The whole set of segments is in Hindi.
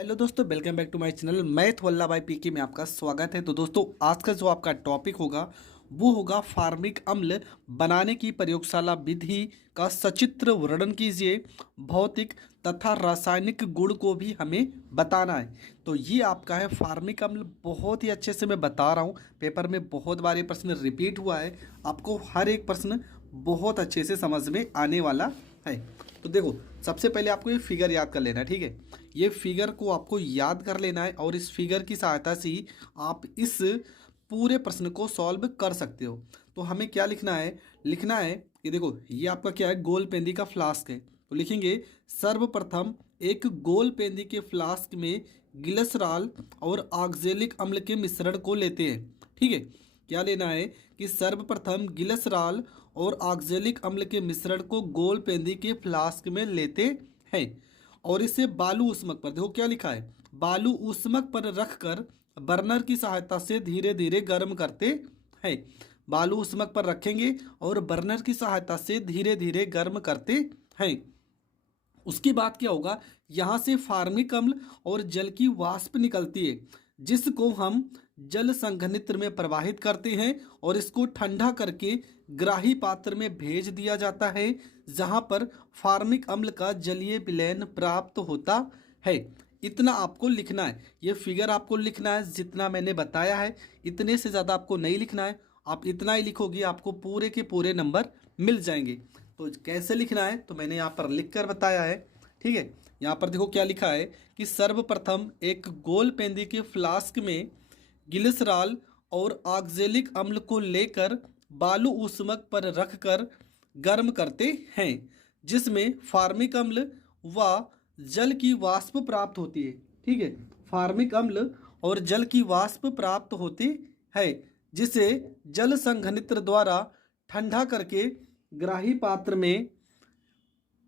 हेलो दोस्तों, welcome back to my channel. Math Walla Bhai पीके में आपका स्वागत है। तो दोस्तों, आज का जो आपका टॉपिक होगा वो होगा फार्मिक अम्ल बनाने की प्रयोगशाला विधि का सचित्र वर्णन कीजिए। भौतिक तथा रासायनिक गुण को भी हमें बताना है। तो ये आपका है फार्मिक अम्ल। बहुत ही अच्छे से मैं बता रहा हूँ, पेपर में बहुत बार ये प्रश्न रिपीट हुआ है। आपको हर एक प्रश्न बहुत अच्छे से समझ में आने वाला है। तो देखो, सबसे पहले आपको ये फिगर याद कर लेना है, ठीक है। ये फिगर को आपको याद कर लेना है और इस फिगर की सहायता से ही आप इस पूरे प्रश्न को सॉल्व कर सकते हो। तो हमें क्या लिखना है, ये देखो, ये आपका क्या है, गोल पेंदी का फ्लास्क है। तो लिखेंगे सर्वप्रथम एक गोल पेंदी के फ्लास्क में ग्लिसरॉल और ऑक्जेलिक अम्ल के मिश्रण को लेते हैं, ठीक है। क्या लेना है कि सर्वप्रथम ग्लिसरॉल और ऑक्जेलिक अम्ल के मिश्रण को गोल पेंदी के फ्लास्क में लेते हैं और इसे बालू ऊष्मक पर, देखो क्या लिखा है, बालू ऊष्मक पर रखकर बर्नर की सहायता से धीरे धीरे गर्म करते हैं। बालू ऊष्मक पर रखेंगे और बर्नर की सहायता से धीरे धीरे गर्म करते हैं। उसके बाद क्या होगा, यहाँ से फार्मिक अम्ल और जल की वाष्प निकलती है, जिसको हम जल संघनित्र में प्रवाहित करते हैं और इसको ठंडा करके ग्राही पात्र में भेज दिया जाता है, जहाँ पर फार्मिक अम्ल का जलीय विलयन प्राप्त होता है। इतना आपको लिखना है, ये फिगर आपको लिखना है जितना मैंने बताया है। इतने से ज़्यादा आपको नहीं लिखना है। आप इतना ही लिखोगे, आपको पूरे के पूरे नंबर मिल जाएंगे। तो कैसे लिखना है तो मैंने यहाँ पर लिख कर बताया है, ठीक है। यहाँ पर देखो क्या लिखा है कि सर्वप्रथम एक गोल पेंदी के फ्लास्क में ग्लिसरॉल और ऑक्जेलिक अम्ल को लेकर बालू ऊष्मक पर रखकर गर्म करते हैं, जिसमें फार्मिक अम्ल व जल की वाष्प प्राप्त होती है, ठीक है। फार्मिक अम्ल और जल की वाष्प प्राप्त होती है, जिसे जल संघनित्र द्वारा ठंडा करके ग्राही पात्र में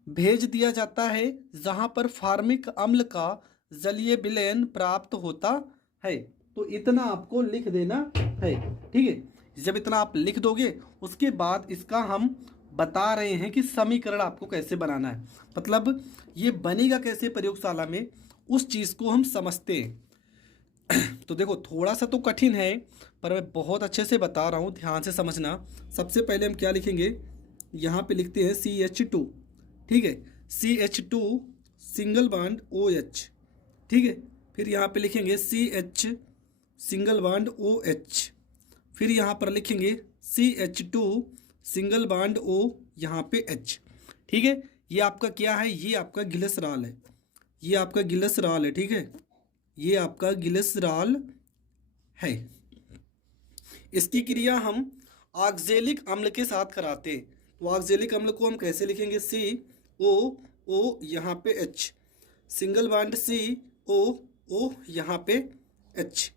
भेज दिया जाता है, जहां पर फार्मिक अम्ल का जलीय विलयन प्राप्त होता है। तो इतना आपको लिख देना है, ठीक है। जब इतना आप लिख दोगे, उसके बाद इसका हम बता रहे हैं कि समीकरण आपको कैसे बनाना है, मतलब ये बनेगा कैसे प्रयोगशाला में, उस चीज़ को हम समझते हैं। तो देखो, थोड़ा सा तो कठिन है, पर मैं बहुत अच्छे से बता रहा हूँ, ध्यान से समझना। सबसे पहले हम क्या लिखेंगे, यहाँ पे लिखते हैं CH2, ठीक है। CH2 सिंगल बॉन्ड OH, ठीक है। फिर यहाँ पे लिखेंगे CH सिंगल बॉन्ड OH। फिर यहाँ पर लिखेंगे CH2 सिंगल बॉन्ड O, यहाँ पे H, ठीक है। ये आपका क्या है, ये आपका ग्लिसरॉल है, ये आपका ग्लिसरॉल है, ठीक है। ये आपका ग्लिसरॉल है। इसकी क्रिया हम ऑक्जेलिक अम्ल के साथ कराते हैं। तो ऑक्जेलिक अम्ल को हम कैसे लिखेंगे, COO यहाँ पे H, सिंगल बॉन्ड COO यहाँ पे H,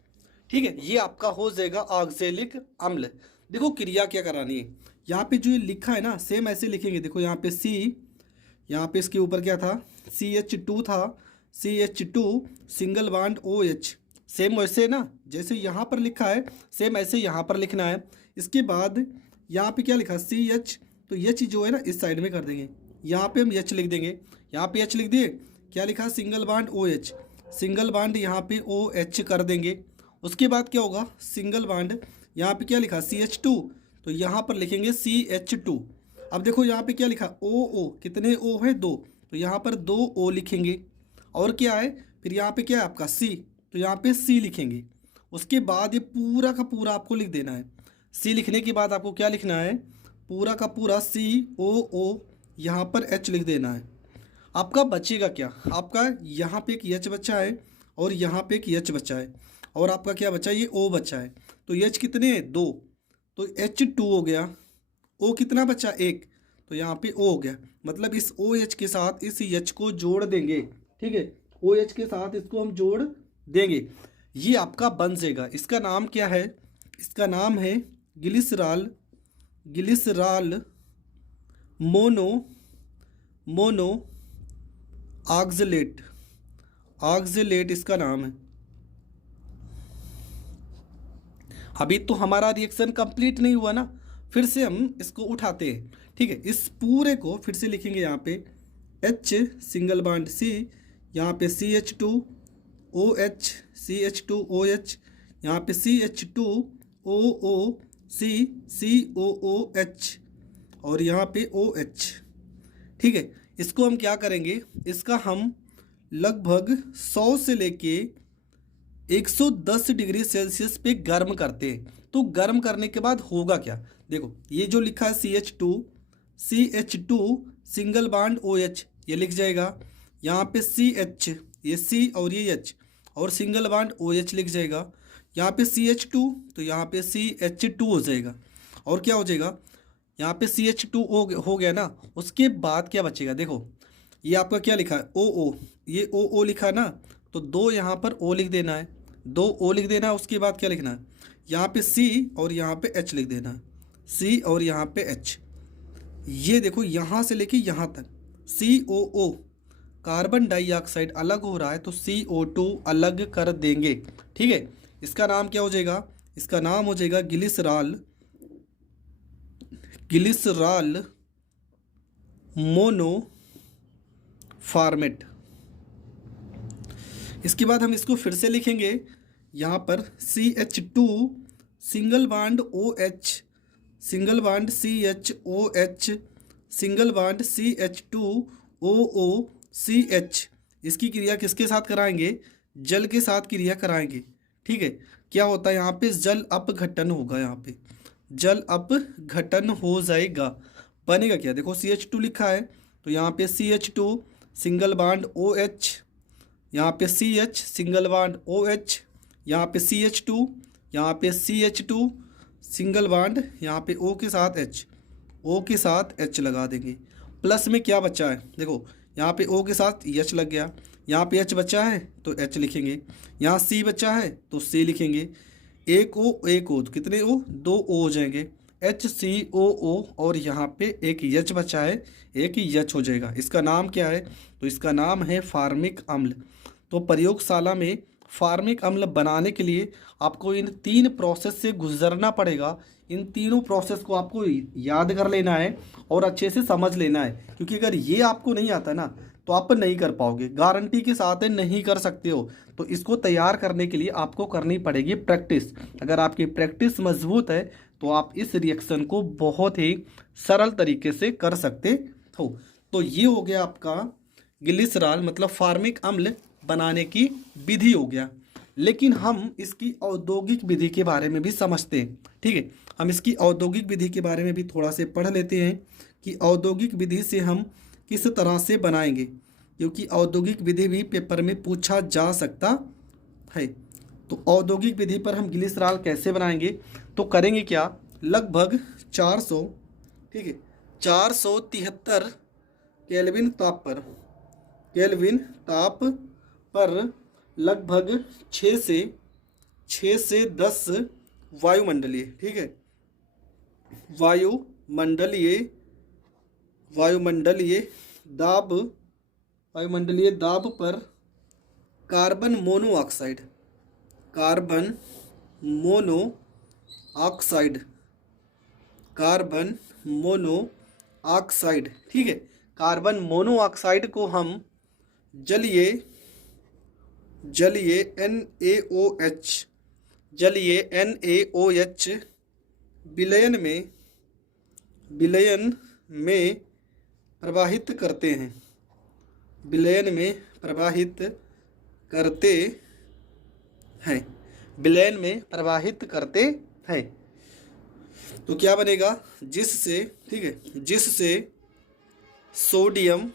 ठीक है। ये आपका हो जाएगा ऑक्जेलिक अम्ल। देखो क्रिया क्या करानी है, यहाँ पे जो ये लिखा है ना, सेम ऐसे लिखेंगे। देखो यहाँ पे C, यहाँ पे इसके ऊपर क्या था, CH2 था, CH2 single bond OH, same वैसे ना जैसे यहाँ पर लिखा है, सेम ऐसे यहाँ पर लिखना है। इसके बाद यहाँ पे क्या लिखा, CH, तो H जो है ना इस साइड में कर देंगे, यहाँ पे हम H लिख देंगे, यहाँ पे H लिख दिए। क्या लिखा, single bond OH, single bond यहाँ पे OH कर देंगे। उसके बाद क्या होगा, सिंगल बॉन्ड यहाँ पे क्या लिखा, CH2, तो यहाँ पर लिखेंगे CH2। अब देखो यहाँ पे क्या लिखा, OO, कितने O है, 2, तो यहाँ पर 2 O लिखेंगे। और क्या है, फिर यहाँ पे क्या है आपका C, तो यहाँ पे C लिखेंगे। उसके बाद ये पूरा का पूरा आपको लिख देना है। C लिखने के बाद आपको क्या लिखना है, पूरा का पूरा COO, यहाँ पर H लिख देना है। आपका बचेगा क्या, आपका यहाँ पे एक H बचा है और यहाँ पे एक H बचा है, और आपका क्या बचा, ये O बचा है। तो H कितने हैं, 2, तो H2 हो गया। O कितना बचा, 1, तो यहाँ पे O हो गया। मतलब इस OH के साथ इस H को जोड़ देंगे, ठीक है। OH के साथ इसको हम जोड़ देंगे, ये आपका बन जाएगा। इसका नाम क्या है, इसका नाम है glycerol, glycerol mono oxalate, oxalate इसका नाम है। अभी तो हमारा रिएक्शन कंप्लीट नहीं हुआ ना, फिर से हम इसको उठाते हैं, ठीक है। इस पूरे को फिर से लिखेंगे, यहाँ पे H सिंगल बॉन्ड C, यहाँ पे CH2, OH, CH2OH, यहाँ पे CH2OO, COOH और यहाँ पे OH। ठीक है, इसको हम क्या करेंगे, इसका हम लगभग 100 से लेके 110 डिग्री सेल्सियस पे गर्म करते हैं। तो गर्म करने के बाद होगा क्या, देखो ये जो लिखा है CH2 सिंगल बॉन्ड OH ये लिख जाएगा, यहाँ पे CH ये C और ये H और सिंगल बॉन्ड OH लिख जाएगा, यहाँ पे CH2 तो यहाँ पे CH2 हो जाएगा और क्या हो जाएगा, यहाँ पे CH2 हो गया ना। उसके बाद क्या बचेगा, देखो ये आपका क्या लिखा है OO, ये OO लिखा है ना, तो 2 यहाँ पर O लिख देना है, 2 O लिख देना है। उसके बाद क्या लिखना है, यहाँ पे C और यहाँ पे H लिख देना है, C और यहाँ पे H। ये देखो यहाँ से लेके यहाँ तक COO कार्बन डाइऑक्साइड अलग हो रहा है तो CO2 अलग कर देंगे। ठीक है, इसका नाम क्या हो जाएगा, इसका नाम हो जाएगा ग्लिसरॉल मोनोफॉर्मेट। इसके बाद हम इसको फिर से लिखेंगे, यहाँ पर CH2 single bond OH single bond CHOH single bond CH2OOCH। इसकी क्रिया किसके साथ कराएंगे, जल के साथ क्रिया कराएंगे। ठीक है, क्या होता है यहाँ पे जल अपघटन होगा, यहाँ पे जल अपघटन हो जाएगा। बनेगा क्या, देखो CH2 लिखा है तो यहाँ पे CH2 सिंगल बॉन्ड OH, यहाँ पे CH सिंगल बॉन्ड OH, यहाँ पे CH2, यहाँ पे CH2 सिंगल बॉन्ड, यहाँ पे O के साथ H, O के साथ H लगा देंगे। प्लस में क्या बचा है, देखो यहाँ पे O के साथ H लग गया, यहाँ पे H बचा है तो H लिखेंगे, यहाँ C बचा है तो C लिखेंगे। एक O तो कितने O, 2 O हो जाएंगे, HCOO और यहाँ पे एक H बचा है, एक H हो जाएगा। इसका नाम क्या है, तो इसका नाम है फार्मिक अम्ल। तो प्रयोगशाला में फार्मिक अम्ल बनाने के लिए आपको इन 3 प्रोसेस से गुजरना पड़ेगा। इन तीनों प्रोसेस को आपको याद कर लेना है और अच्छे से समझ लेना है, क्योंकि अगर ये आपको नहीं आता ना तो आप नहीं कर पाओगे, गारंटी के साथ है नहीं कर सकते हो। तो इसको तैयार करने के लिए आपको करनी पड़ेगी प्रैक्टिस। अगर आपकी प्रैक्टिस मजबूत है तो आप इस रिएक्शन को बहुत ही सरल तरीके से कर सकते हो। तो ये हो गया आपका ग्लिसरॉल मतलब फार्मिक अम्ल बनाने की विधि हो गया। लेकिन हम इसकी औद्योगिक विधि के बारे में भी समझते हैं। ठीक है, हम इसकी औद्योगिक विधि के बारे में भी थोड़ा से पढ़ लेते हैं कि औद्योगिक विधि से हम किस तरह से बनाएंगे, क्योंकि औद्योगिक विधि भी पेपर में पूछा जा सकता है। तो औद्योगिक विधि पर हम ग्लिसरॉल कैसे बनाएंगे, तो करेंगे क्या, लगभग 400, ठीक है 473 केल्विन ताप पर लगभग 6 से 10 वायुमंडलीय, ठीक है वायुमंडलीय दाब पर कार्बन मोनोऑक्साइड, ठीक है कार्बन मोनोऑक्साइड को हम जलीय NaOH विलयन में प्रवाहित करते हैं, विलयन में प्रवाहित करते हैं। तो क्या बनेगा, जिससे, ठीक है जिससे सोडियम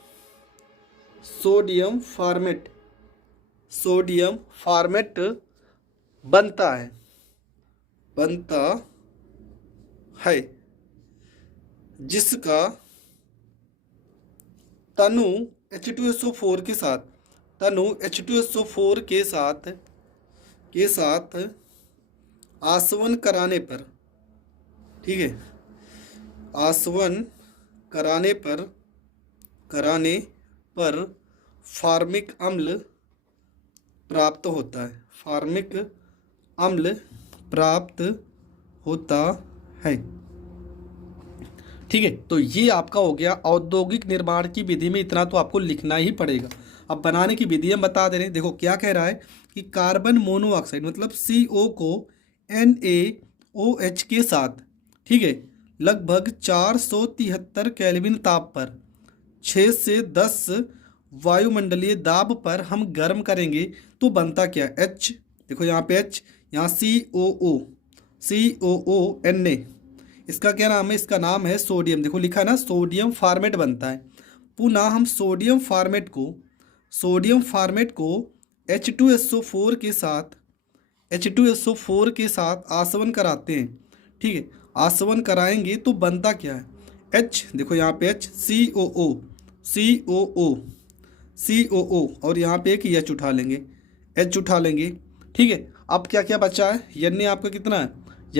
फॉर्मेट बनता है जिसका तनु H2SO4 के साथ आसवन कराने पर, ठीक है आसवन कराने पर फार्मिक अम्ल प्राप्त होता है। ठीक है, तो ये आपका हो गया औद्योगिक निर्माण की विधि में, इतना तो आपको लिखना ही पड़ेगा। अब बनाने की विधि हम बता दे रहे हैं। देखो क्या कह रहा है कि कार्बन मोनोऑक्साइड मतलब CO को NaOH के साथ, ठीक है, लगभग 473 केल्विन ताप पर 6 से 10 वायुमंडलीय दाब पर हम गर्म करेंगे तो बनता क्या है? H, देखो यहाँ पे H, यहाँ COO इसका क्या नाम है? इसका नाम है सोडियम। देखो लिखा है ना, सोडियम फॉर्मेट बनता है। पुनः हम सोडियम फॉर्मेट को H2SO4 के साथ आसवन कराते हैं, ठीक है। आसवन कराएंगे तो बनता क्या है? H, देखो यहाँ पे H, COO और यहाँ पे एक H उठा लेंगे, ठीक है। अब क्या क्या बचा है? Na आपका कितना है?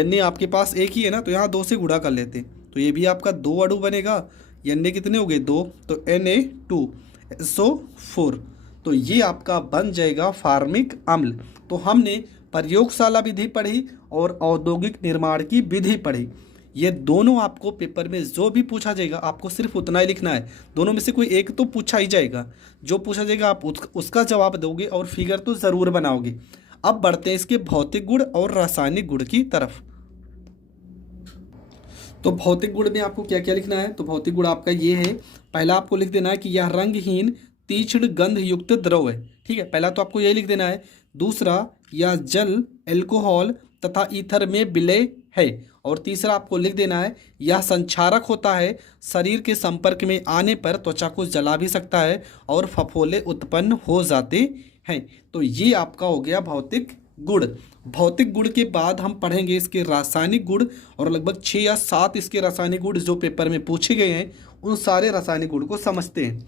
Na आपके पास एक ही है ना, तो यहाँ 2 से गुणा कर लेते हैं, तो ये भी आपका 2 अणु बनेगा। Na कितने हो गए? 2, तो Na2SO4, तो ये आपका बन जाएगा फार्मिक अम्ल। तो हमने प्रयोगशाला विधि पढ़ी और औद्योगिक निर्माण की विधि पढ़ी। ये दोनों आपको पेपर में जो भी पूछा जाएगा आपको सिर्फ उतना ही लिखना है। दोनों में से कोई एक तो पूछा ही जाएगा, जो पूछा जाएगा आप उसका जवाब दोगे और फिगर तो ज़रूर बनाओगे। अब बढ़ते हैं इसके भौतिक गुण और रासायनिक गुण की तरफ। तो भौतिक गुण में आपको क्या क्या लिखना है? तो भौतिक गुण आपका ये है, पहला आपको लिख देना है कि यह रंगहीन तीक्ष्ण गंध युक्त द्रव है, ठीक है, पहला तो आपको यही लिख देना है। दूसरा, यह जल, एल्कोहल तथा ईथर में विलय है। और तीसरा आपको लिख देना है, यह संक्षारक होता है, शरीर के संपर्क में आने पर त्वचा को जला भी सकता है और फफोले उत्पन्न हो जाते हैं। तो ये आपका हो गया भौतिक गुण। भौतिक गुण के बाद हम पढ़ेंगे इसके रासायनिक गुण, और लगभग 6 या 7 इसके रासायनिक गुण जो पेपर में पूछे गए हैं, उन सारे रासायनिक गुण को समझते हैं।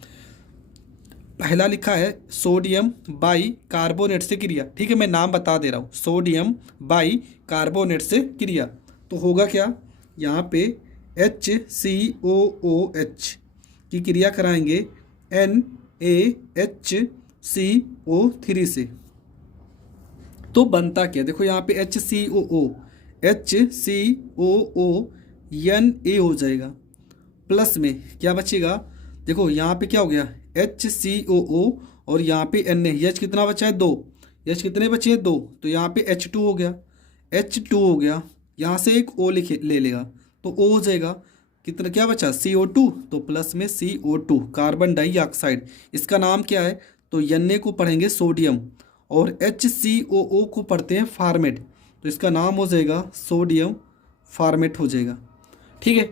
पहला लिखा है सोडियम बाई कार्बोनेट से क्रिया, ठीक है, मैं नाम बता दे रहा हूँ, सोडियम बाई कार्बोनेट से क्रिया। तो होगा क्या? यहाँ पे HCOOH की क्रिया कराएंगे NaHCO3 से, तो बनता क्या? देखो यहाँ पे HCOO Na हो जाएगा, प्लस में क्या बचेगा? देखो यहाँ पे क्या हो गया? HCOO और यहाँ पे Na, H कितना बचा है? 2, H कितने बचे हैं? 2, तो यहाँ पे H2 हो गया, यहाँ से एक O ले लेगा तो O हो जाएगा। कितना क्या बचा? CO2, तो प्लस में CO2 कार्बन डाइऑक्साइड, इसका नाम क्या है? तो Na को पढ़ेंगे सोडियम और HCOO को पढ़ते हैं फार्मेट, तो इसका नाम हो जाएगा सोडियम फार्मेट हो जाएगा, ठीक है।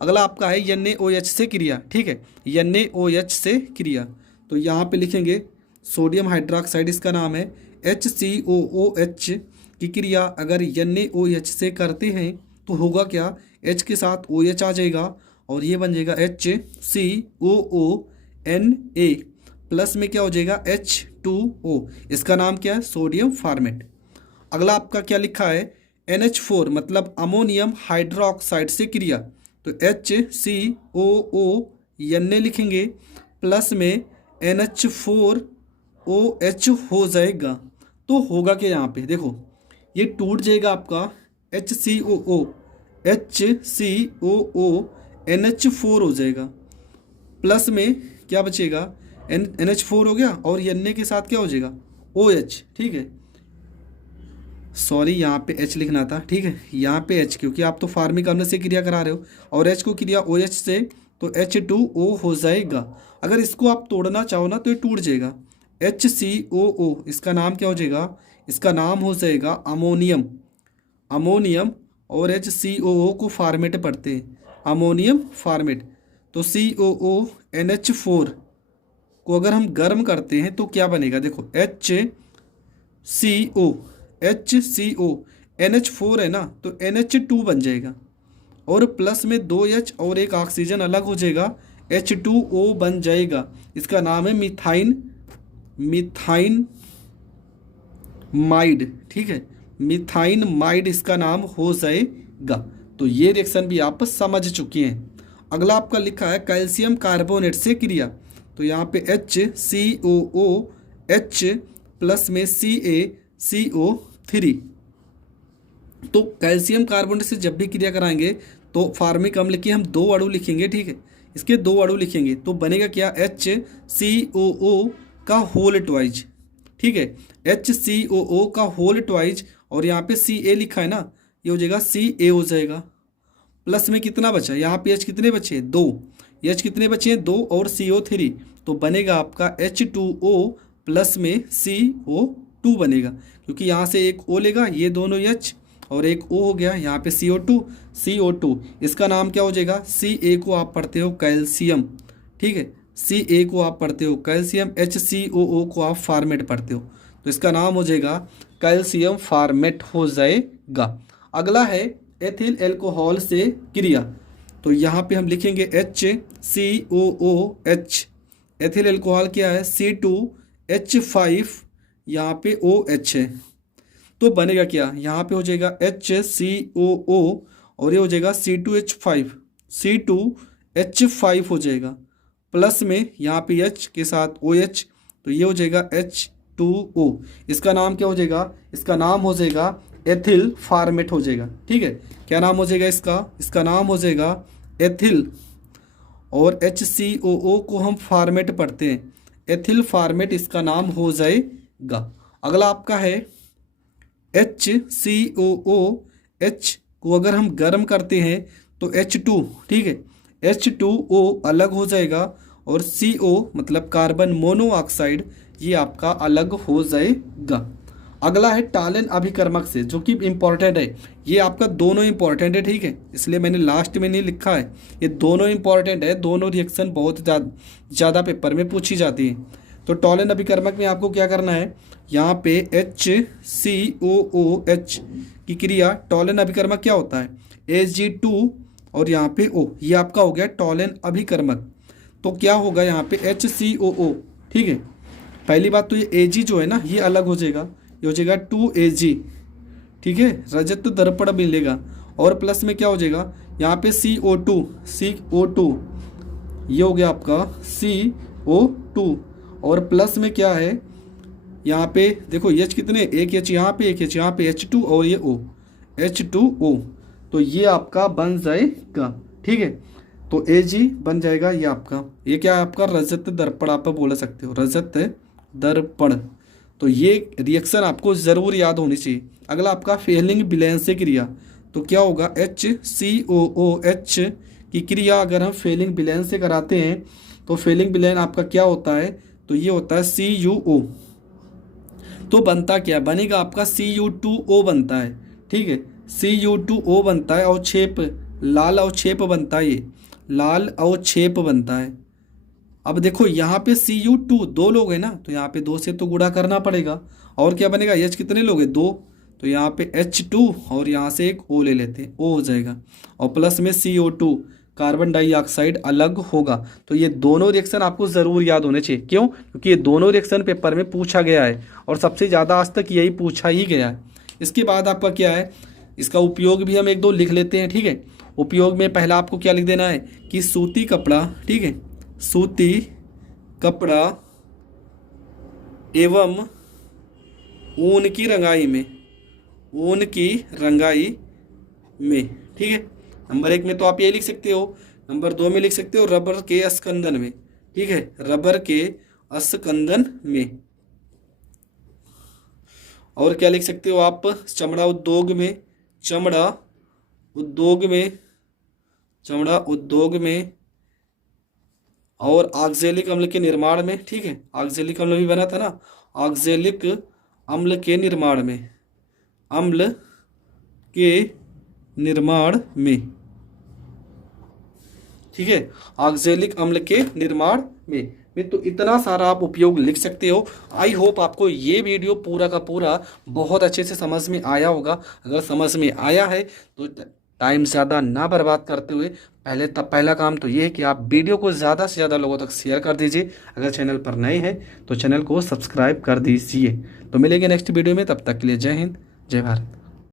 अगला आपका है NaOH से क्रिया, ठीक है, NaOH से क्रिया। तो यहाँ पे लिखेंगे सोडियम हाइड्रोक्साइड, इसका नाम है HCOOH की क्रिया अगर NaOH से करते हैं तो होगा क्या? H के साथ OH आ जाएगा और ये बन जाएगा HCOONA, प्लस में क्या हो जाएगा? H2O, इसका नाम क्या है? Sodium format. अगला आपका क्या लिखा है? NH4 मतलब अमोनियम हाइड्रोक्साइड से क्रिया, तो HCOO Na लिखेंगे, प्लस में NH4OH हो जाएगा। तो होगा क्या? यहाँ पे देखो ये टूट जाएगा आपका HCOO NH4 हो जाएगा, प्लस में क्या बचेगा? NH4 हो गया और Na के साथ क्या हो जाएगा? OH, ठीक है, सॉरी यहाँ पे H लिखना था, ठीक है, यहाँ पे H क्योंकि आप तो फार्मिक अम्ल से क्रिया करा रहे हो और H को क्रिया OH से, तो H2O हो जाएगा। अगर इसको आप तोड़ना चाहो ना तो ये टूट जाएगा, HCOO, इसका नाम क्या हो जाएगा? इसका नाम हो जाएगा अमोनियम और HCOO को फार्मेट पढ़ते हैं, अमोनियम फार्मेट। तो COONH4 को अगर हम गर्म करते हैं तो क्या बनेगा? देखो HCO NH4 है ना, तो NH2 बन जाएगा और प्लस में 2H और एक ऑक्सीजन अलग हो जाएगा, H2O बन जाएगा। इसका नाम है मिथाइन माइड, ठीक है, मिथाइन माइड इसका नाम हो जाएगा। तो ये रिएक्शन भी आप समझ चुके हैं। अगला आपका लिखा है कैल्शियम कार्बोनेट से क्रिया, तो यहाँ पे HCOOH प्लस में CaCO3। तो कैल्शियम कार्बोनेट से जब भी क्रिया कराएंगे तो फार्मिक अम्ल की हम 2 अणु लिखेंगे, ठीक है, इसके दो अणु लिखेंगे तो बनेगा क्या, HCOO का होल ट्वाइज। ठीक है, HCOO का होल ट्वाइज, और यहाँ पे Ca लिखा है ना, ये हो जाएगा Ca हो जाएगा। प्लस में कितना बचा, यहाँ पे H कितने बचे, 2, H कितने बचे हैं, 2 और CO3, तो बनेगा आपका H2O प्लस में CO2 बनेगा, क्योंकि यहाँ से एक O लेगा, ये दोनों H और एक O हो गया, यहाँ पे CO2। इसका नाम क्या हो जाएगा, Ca को आप पढ़ते हो कैल्शियम। ठीक है, Ca को आप पढ़ते हो कैल्शियम, HCOO को आप फार्मेट पढ़ते हो, तो इसका नाम हो जाएगा कैल्शियम फार्मेट हो जाएगा। अगला है एथिल एल्कोहल से क्रिया, तो यहाँ पे हम लिखेंगे HCOOH। एथिल एल्कोहल क्या है, C2H5, यहाँ पे OH है, तो बनेगा क्या, यहाँ पे हो जाएगा HCOO और ये हो जाएगा C2H5 हो जाएगा, प्लस में यहाँ पे H के साथ OH, तो ये हो जाएगा H2O। इसका नाम क्या हो जाएगा, इसका नाम हो जाएगा एथिल फार्मेट हो जाएगा। ठीक है, क्या नाम हो जाएगा इसका नाम हो जाएगा एथिल, और HCOO को हम फार्मेट पढ़ते हैं, एथिल फार्मेट इसका नाम हो जाएगा। अगला आपका है HCOOH को अगर हम गर्म करते हैं तो H2, ठीक है, H2O अलग हो जाएगा, और CO मतलब कार्बन मोनोऑक्साइड, ये आपका अलग हो जाएगा। अगला है टालन अभिकर्मक से, जो कि इम्पॉर्टेंट है, ये आपका दोनों इम्पॉर्टेंट है। ठीक है, इसलिए मैंने लास्ट में नहीं लिखा है, ये दोनों इम्पॉर्टेंट है, दोनों रिएक्शन बहुत ज़्यादा पेपर में पूछी जाती है। तो टॉलन अभिकर्मक में आपको क्या करना है, यहाँ पे HCOOH की क्रिया, टॉलन अभिकर्मक क्या होता है, Ag2 और यहाँ पे O, ये आपका हो गया टॉलन अभिकर्मक। तो क्या होगा यहाँ पे HCOO। ठीक है, पहली बात तो ये Ag जो है ना, ये अलग हो जाएगा, ये हो जाएगा 2Ag। ठीक है, रजत दर्पण मिलेगा, और प्लस में क्या हो जाएगा, यहाँ पे CO2, ये हो गया आपका CO2, और प्लस में क्या है, यहाँ पे देखो H कितने, एक H यहाँ पे, एक H यहाँ पे, H2 और ये O, H2O, तो ये आपका बन जाएगा। ठीक है, तो Ag बन जाएगा ये आपका, ये क्या है आपका रजत दर्पण, आप बोल सकते हो रजत दर्पण। तो ये रिएक्शन आपको ज़रूर याद होनी चाहिए। अगला आपका फेलिंग विलयन से क्रिया, तो क्या होगा, HCOOH की क्रिया अगर हम फेलिंग विलयन से कराते हैं तो फेलिंग विलयन आपका क्या होता है, तो ये होता है CuO, तो बनता क्या बनेगा आपका Cu2O बनता है। ठीक है, Cu2O बनता है, और छेप लाल अवक्षेप बनता है, ये लाल अवक्षेप बनता है। अब देखो यहाँ पे Cu2 दो लोग हैं ना, तो यहाँ पे 2 से तो गुणा करना पड़ेगा, और क्या बनेगा, H कितने लोग हैं, 2, तो यहाँ पे H2 और यहाँ से एक O ले लेते हैं, O हो जाएगा, और प्लस में CO2 कार्बन डाइऑक्साइड अलग होगा। तो ये दोनों रिएक्शन आपको ज़रूर याद होने चाहिए, क्यों, क्योंकि ये दोनों रिएक्शन पेपर में पूछा गया है, और सबसे ज़्यादा आज तक यही पूछा ही गया है। इसके बाद आपका क्या है, इसका उपयोग भी हम 1-2 लिख लेते हैं। ठीक है, उपयोग में पहला आपको क्या लिख देना है कि सूती कपड़ा, ठीक है, सूती कपड़ा एवं ऊन की रंगाई में, ऊन की रंगाई में। ठीक है, नंबर 1 में तो आप ये लिख सकते हो, नंबर 2 में लिख सकते हो रबर के अस्कंदन में। ठीक है, रबर के अस्कंदन में। और क्या लिख सकते हो आप, चमड़ा उद्योग में, चमड़ा उद्योग में, चमड़ा उद्योग में, और ऑक्जेलिक अम्ल के निर्माण में। ठीक है, ऑक्जेलिक अम्ल भी बना था ना, ऑक्जेलिक अम्ल के निर्माण में, अम्ल के निर्माण में। ठीक है, ऑक्जेलिक अम्ल के निर्माण में। तो इतना सारा आप उपयोग लिख सकते हो। आई होप आपको ये वीडियो पूरा का पूरा बहुत अच्छे से समझ में आया होगा। अगर समझ में आया है तो टाइम ज़्यादा ना बर्बाद करते हुए पहला काम तो ये है कि आप वीडियो को ज़्यादा से ज़्यादा लोगों तक शेयर कर दीजिए। अगर चैनल पर नए हैं तो चैनल को सब्सक्राइब कर दीजिए। तो मिलेंगे नेक्स्ट वीडियो में, तब तक के लिए जय हिंद, जय भारत।